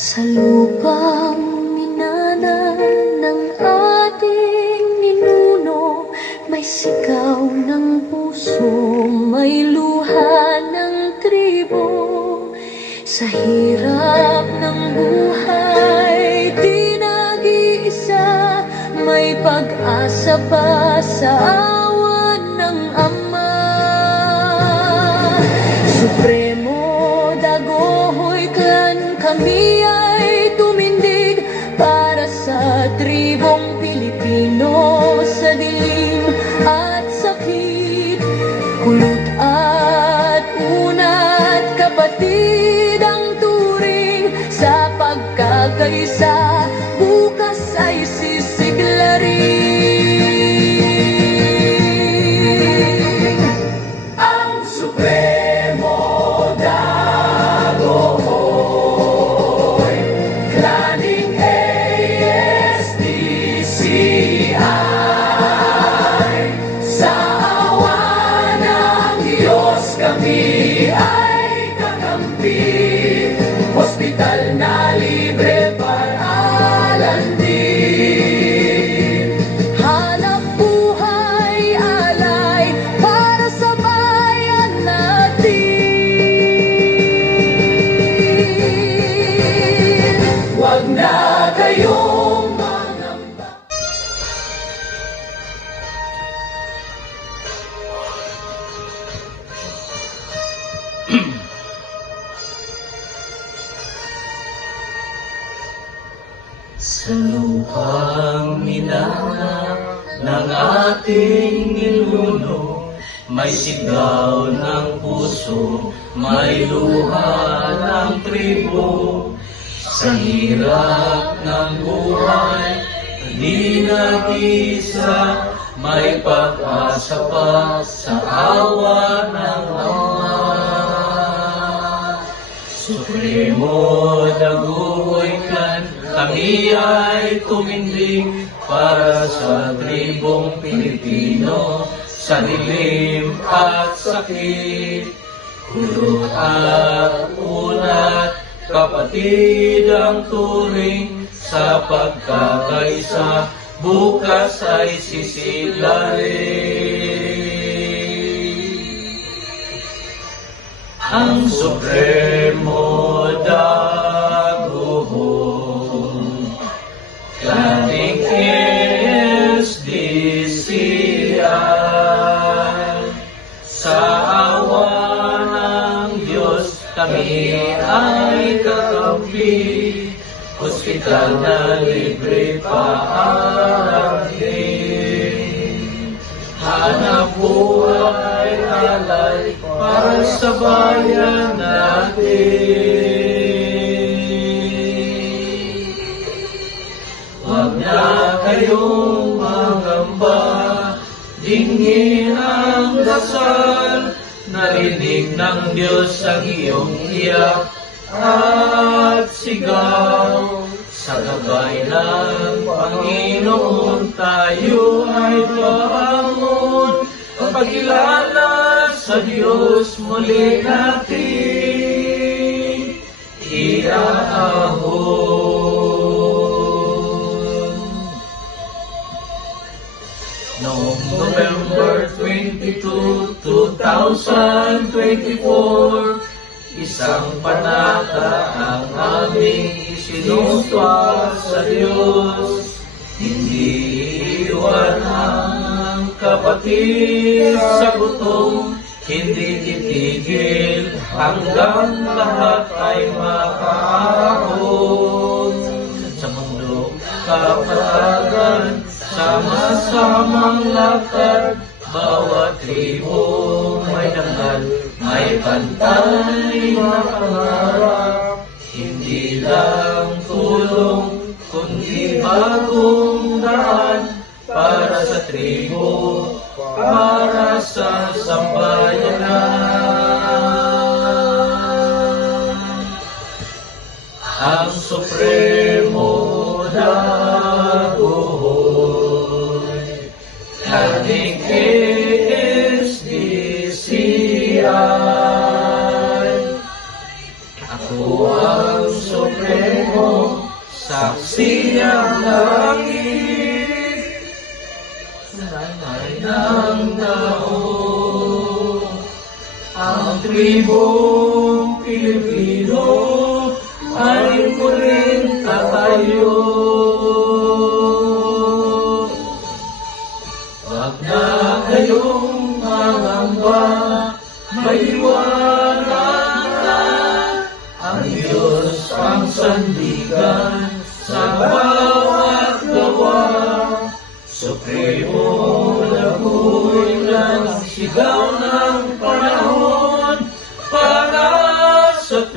Sa lupang minana ng ating ninuno, may sigaw ng puso, may luha ng tribo. Sa hirap ng buhay, di nag-iisa, may pag-asa pa sa awan ng Ama. Supremo dagohoy kan kami ay tumindig para sa tribong Pilipino, sa dilim at sakit, kulot at unat, kapatid ang turing sa pagkakaisa, bukas ay sisiglarin. Ang Supremo dagohoy, klaning ASDCI, sa awa ng Diyos kami ay kakampi, hospital na libre paralan din. Hanap buhay alay para sa bayan natin. Huwag na kayong mangamba. Sa lupang minana ng ating ninuno, may sigaw ng puso, may luha ng tribo. Sa hirap ng buhay, di nag-isa, may pag-asa pa sa awa ng Ama. Supremo dagohoy kan kami ay tumindig para sa tribong Pilipino, sa dilim at sakit, kulot at unat, kapatid ang turing sa pagkakaisa, bukas ay sisiglarin. Ang Supremo dagohoy, klaning ASDCI, sa awa ng Diyos kami ay kakampi, hospital na libre paralan din. Hanap buhay alay para sa bayan natin. Huwag na kayong mangamba, dingin ang dasal, narinig ng Diyos ang iyong iyak at sigaw. Sa gabay ng Panginoon tayo ay bangon, pagkilala sa Diyos muli natin iaahon. Noong November 22, 2024, isang panata ang aming isinuswa sa Diyos. Hindi iiwan ang kapatid sa gutom, hindi titigil hanggang lahat ay makaahon. Sa mundo kapatagan, sama-samang lakad, bawat tribo may dangal, may pantay na pangarap. Hindi lang tulong, kundi bagong daan para sa tribo, para sa sambayanan. Ang Supremo dagohoy, klaning ASDCI, ako ang Supremo saksi ng langit, nanay ng tao, ang tribong Pilipino ay muling tatayo. Wag na kayong mangamba, may liwanag na ang Diyos ang sandigan sa bawat gawa. Supremo lagoy ng sigaw ng panahon para sa